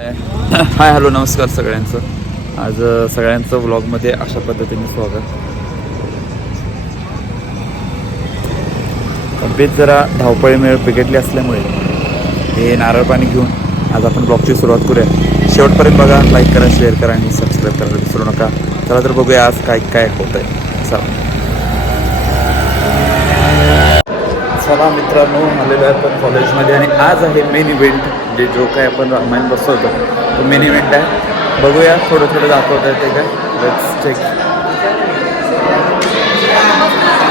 Hi hello नमस्कार सगळ्यांचं. आज सगळ्यांचं व्लॉगमध्ये अशा पद्धतीने स्वागत. तब्येत जरा धावपळीमुळे बिघडली असल्यामुळे हे नारळ पाणी घेऊन आज आपण ब्लॉगची सुरुवात करूया. शेवटपर्यंत बघा, लाईक करा, शेअर करा आणि सबस्क्राईब करायला विसरू नका. चला तर बघूया आज काय काय होत आहे. चला मित्रांनो, आलेलो आहे आपण कॉलेजमध्ये आणि आज आहे मेन इव्हेंट. म्हणजे जो काय आपण रामायण बसवतो तो मेन इव्हेंट आहे. बघूया, थोडं थोडं दाखवत आहे ते काय. Let's check.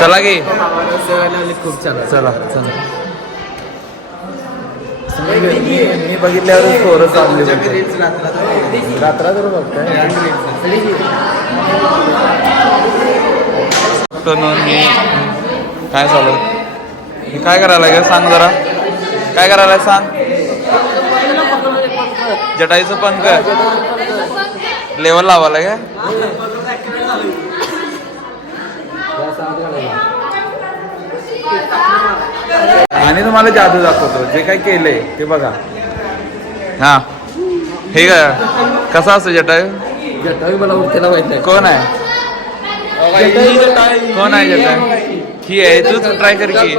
चला गे खूप छान. चला चला. मी बघितल्यावरच थोडं चांगली रात्र जर बघताय काय चालू. काय करायला काय सांग जरा. काय करायला सांग. जटाईचं पंख लेवल लावायला काय. आणि तुम्हाला जादू दाखवतो जे काय केलंय ते बघा. हा हे का कसा असतो जटायू. जटायू मला उठतेला माहित नाही कोण आहे. कोण आहे जटायू. ही आहे. तूच ट्राय कर की.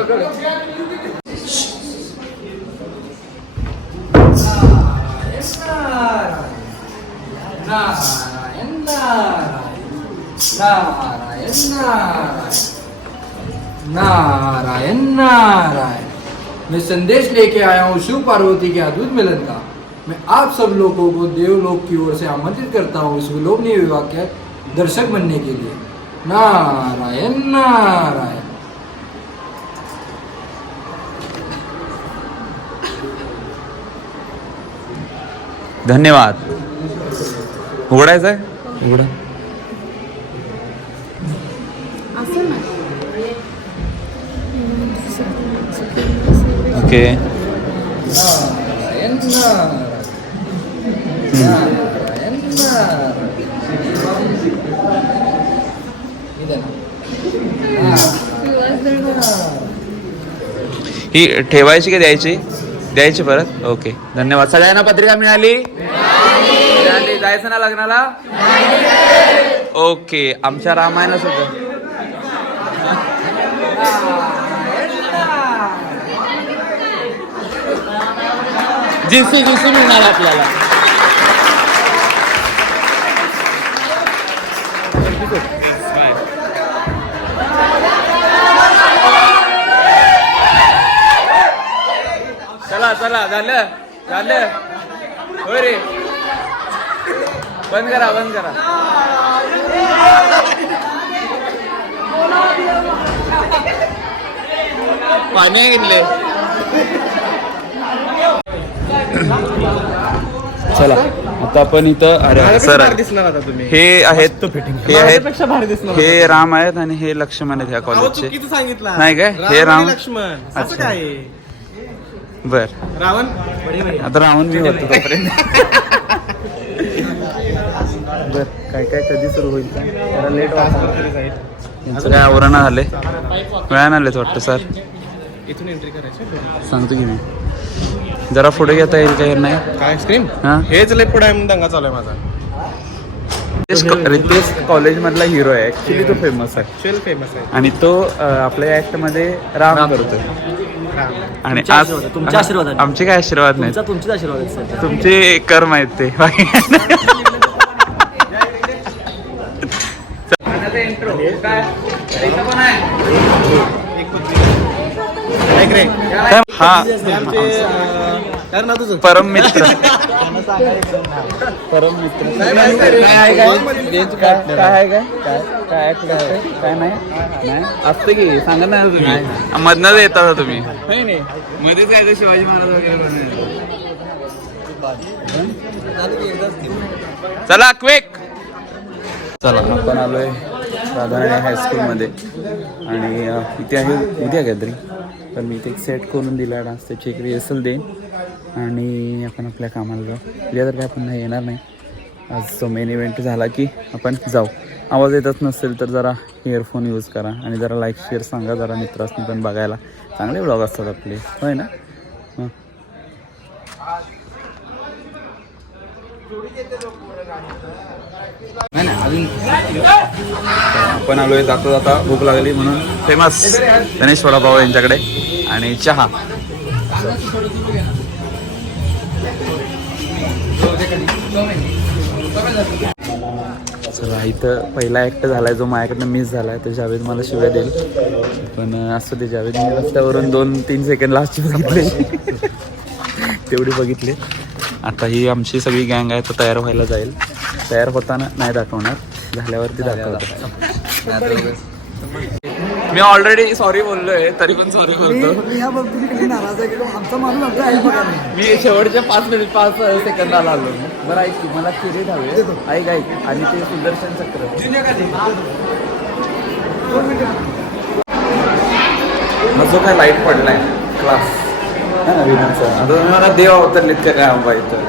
नारायण नारायण नारायण. मैं संदेश लेके आया हूँ शिव पार्वती के अद्भुत मिलन का. मैं आप सब लोगों को देवलोक की ओर से आमंत्रित करता हूँ इस विलोभनीय विवाह के दर्शक बनने के लिए. नारायण नारायण. धन्यवाद. उघडायचं आहे. उघडा. ओके. नारायण नारायण ही ठेवायची की द्यायची. द्यायची परत. ओके धन्यवाद. सगळ्यांना पत्रिका मिळाली. जायचं ना लग्नाला. ओके. आमच्या रामायणा सुद्धा जिन्सी मिळणार आपल्याला. चला चला. झालं झालं. होय रे. बंद करा बंद करा. पाणी घेतले. चला आता आपण इथं. अरे सर दिसणार आता तुम्ही. हे आहेत हे आहेत हे राम आहेत आणि हे लक्ष्मण आहेत ह्या कॉलेजचे. किती सांगितलं नाही काय. हे राम लक्ष्मण. असं काय बर. रावण. आता रावण मी होतो तोपर्यंत. बर काय काय कधी सुरू होईल का. जरा लेट वाटतं. यांचं काय आवरण झाले. वेळानं आलेत वाटतं सर. इथून एंट्री करायची. सांगतो की मी. जरा पुढे घेता येईल का. नाही काय स्क्रीन. हा हेच लय पुढे आहे दंगा चालू आहे माझा. रितेश कॉलेज मधला हिरो आहे ऍक्च्युली. तो फेमस आहे. शेल फेमस आहे. आणि तो आपल्या ऍक्ट मध्ये राम करतोय. आणि आज तुमच्या आशीर्वाद. आमचे काय आशीर्वाद नाही. तुमचेच आशीर्वाद आहेत. तुमचे कर्म आहेत ते. हा परम मित्र. परम मित्र. काय नाही असतं की सांगा ना तुम्ही. मधनच येता तुम्ही. मध्येच काय शिवाजी महाराज वगैरे. चला क्विक. चला आपण आलोय राधाराणी हायस्कूलमध्ये आणि इथे आहे उद्या गॅदरिंग. तर मी इथे एक सेट करून दिला डान्स. त्याची एक रिहर्सल देईन आणि आपण आपल्या कामाला जाऊ. उद्या तर काय आपण नाही येणार नाही. आज तो मेन इव्हेंट झाला की आपण जाऊ. आवाज येतच नसेल तर जरा इयरफोन यूज करा आणि जरा लाईक शेअर सांगा जरा मित्रांनी पण बघायला. चांगले व्लॉग असतात आपले, होय ना. नाही अजून आपण आलोय जाता जाता भूक लागली म्हणून फेमस गणेश वडापाव यांच्याकडे आणि चहा. चला इथं पहिला ॲक्ट झालाय जो माझ्याकडनं मिस झालाय तर जावेद मला शिव्या देईल पण असं ते जावेद मी रस्त्यावरून 2-3 सेकंड लास्टची बघितले तेवढी बघितली. आता ही आमची सगळी गँग आहे तर तयार व्हायला जाईल. तयार होताना नाही दाखवणार, झाल्यावरती दाखवतो. मी ऑलरेडी सॉरी बोललोय तरी पण सॉरी बोलतो. मी शेवटच्या 5 सेकंदाला आलो. बरं ऐक तू मला किरीट हवे ऐक आणि ते सुदर्शन चक्र मग जो काय लाईट पडलाय क्लास नवीनचा. आता तुम्ही मला देव अवतरलेत का काय आंबा इथं.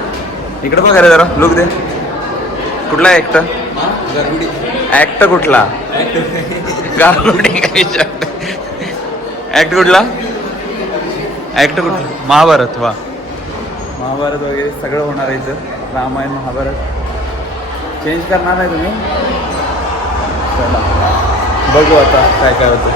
इकडे बघा रे जरा लुक दे. कुठला ऍक्ट ऍक्ट कुठला गारुडी ऍक्ट कुठला महाभारत. वा महाभारत वगैरे सगळं होणार आहे इथं. रामायण महाभारत चेंज करणार नाही तुम्ही. चला बघू आता काय काय होतं.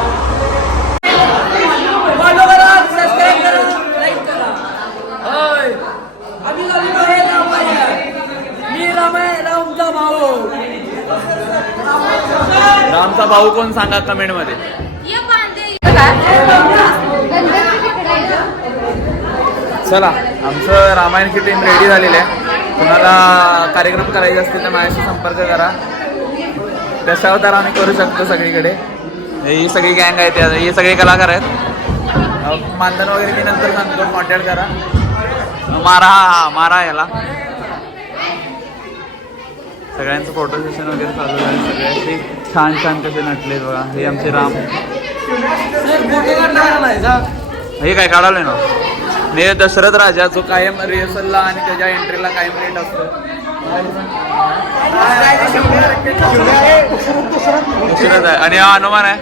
रामचा भाऊ कोण सांगा कमेंट मध्ये. चला आमचं रामायणची टीम रेडी झालेली आहे. कुणाला कार्यक्रम करायचे असतील तर माझ्याशी संपर्क करा. त्याच्यावर तर आम्ही करू शकतो सगळीकडे. ही सगळी गँग आहे त्या हे सगळे कलाकार आहेत. मानधन वगैरे मी नंतर सांगतो कॉन्टॅक्ट करा. मारा याला. सगळ्यांचं फोटो सेशन वगैरे चालू आहे. सगळे असे छान कसे नटले बघा. हे आमचे राम. हे काय काढालंय ना हे दशरथ राजा जो कायम रिहर्सलला आणि त्याच्या एंट्रीला कायम लेट असतो. दशरथ आहे आणि हा हनुमान आहे.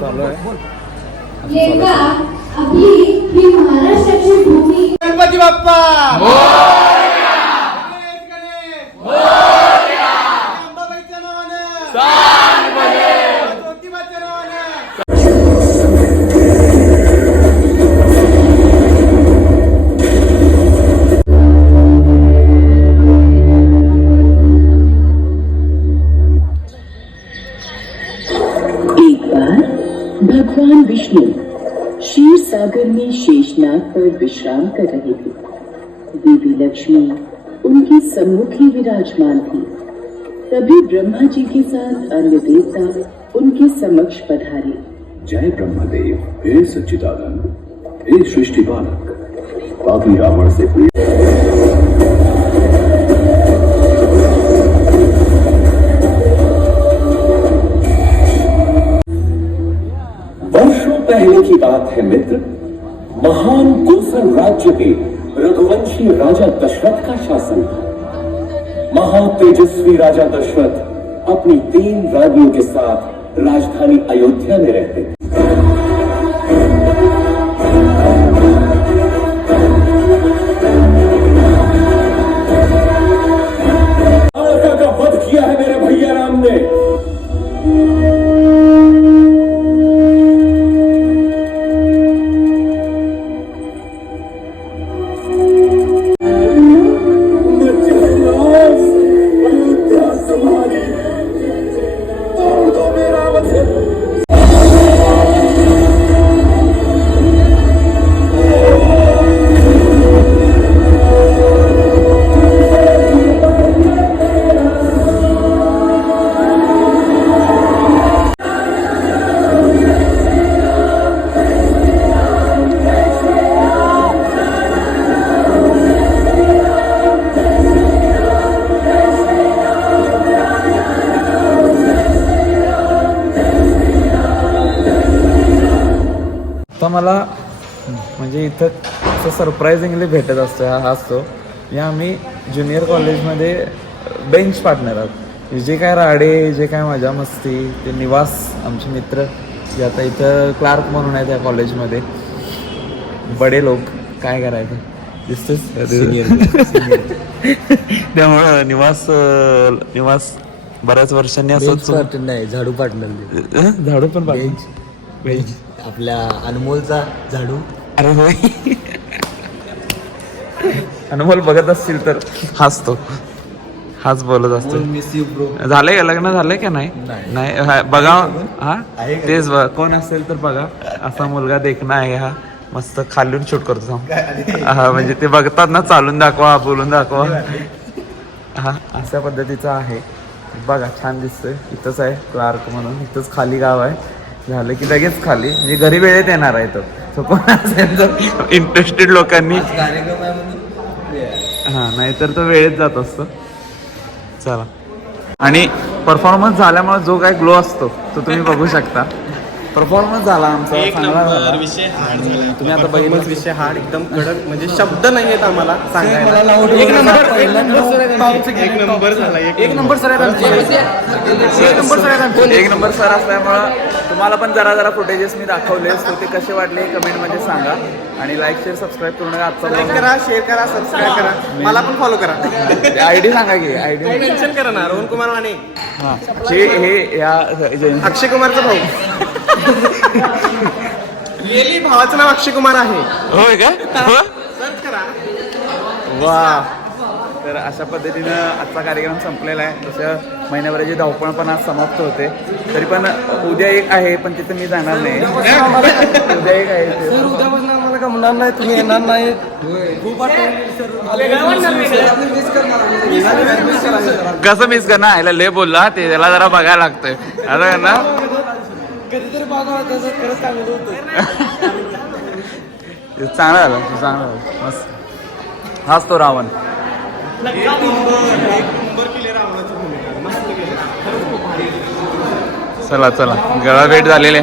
चालू आहे. गणपती बाप्पा भगवान विष्णु क्षीर सागर में शेषनाग पर विश्राम कर रहे थे. देवी लक्ष्मी उनके सम्मुख ही विराजमान थी. तभी ब्रह्मा जी के साथ अन्य देवता उनके समक्ष पधारे. जय ब्रह्मदेव, हे सच्चिदानंद, हे सृष्टि बालक, पापी रावण से वर्षों पहले की बात है मित्र. महान कोसल राज्य के रघुवंशी राजा दशरथ का शासन था. महातेजस्वी राजा दशरथ अपनी 3 रानियों के साथ राजधानी अयोध्या में रहते थे. का वध किया है मेरे भैया राम ने. आता मला म्हणजे इथं असं सरप्रायझिंगली भेटत असतो हा असतो. या आम्ही ज्युनियर कॉलेजमध्ये बेंच पार्टनर आहोत. जे काय राडे, जे काय मजा मस्ती, ते निवास आमचे मित्र जे आता इथं क्लार्क म्हणून आहे त्या कॉलेजमध्ये. बडे लोक, काय करायचं दिसतोच. त्यामुळं निवास बऱ्याच वर्षांनी असंच. नाही, झाडू पार्टनर. झाडू पण बेंच आपल्या अनमोलचा झाडू. अरे होय. अनमोल बघत असतील तर हाच बोलत असतो. Miss you bro. झालंय का लग्न, झालंय का नाही? नाही बघा. हा तेच कोण असेल तर बघा, असा मुलगा देखणं आहे हा. मस्त खालून शूट करतो हा, म्हणजे ते बघतात ना, चालून दाखवा, बोलून दाखवा. हा अशा पद्धतीचा आहे. बघा छान दिसतंय. इथंच आहे क्लार्क म्हणून, इथंच खाली गाव आहे. झालं की लगेच खाली, म्हणजे घरी वेळेत येणार आहे तो. सो कोण असेल तर इंटरेस्टेड लोकांनी. कार्यक्रम आहे म्हणून. हा नाहीतर तो वेळेत जात असतो. चला. आणि परफॉर्मन्स झाल्यामुळे जो काय ग्लो असतो तो तुम्ही बघू शकता. परफॉर्मन्स झाला आमचा एक चांगला नंबर झाला. विषय हार्ड झाला. तुम्ही आता Performance बघितलं. विषय हार्ड, एकदम कडक, म्हणजे शब्द नाही आहेत आम्हाला सांगायला. मला लावून एक नंबर पहिला एक नंबर झाला. एक नंबर सर आहेत आमचे. एक नंबर सर आहेत आमचे. एक नंबर सर असल्यामुळं तुम्हाला पण जरा फुटेजेस मी दाखवले, सो ते कसे वाटले कमेंटमध्ये सांगा. आणि लाईक शेअर सबस्क्राईब करू नका. आजचा लाईक vlog- करा, शेअर करा, सबस्क्राईब करा, मला पण फॉलो करा. आयडी सांगा की आयडी. मेन्शन करा ना, रोहन कुमार माने, हां हे या अक्षय कुमारचा भाऊ. रिअली भावाचं नाव अक्षय कुमार आहे. होय का? सर्च करा. वा. तर अशा पद्धतीनं आजचा कार्यक्रम संपलेला आहे. तसं महिन्याभराची धावपळ पण आज समाप्त होते. तरी पण उद्या एक आहे, पण तिथं मी जाणार नाही. उद्या एक आहे ते. उद्यापासून आम्हाला गमणार नाही, तुम्ही येणार नाही. खूप कसं मिस करणार? ह्याला लय बोलला ते, त्याला जरा बघायला लागतंय आता ना. कधीतरी बघा, तसं खरंच चांगलं होतं. चांगलं झालं, चांगलं झालं, मस्त. हाच तो रावण. एक नंबर केले रावणाची भूमिका, मस्त केली. चला गळा भेट झालेले.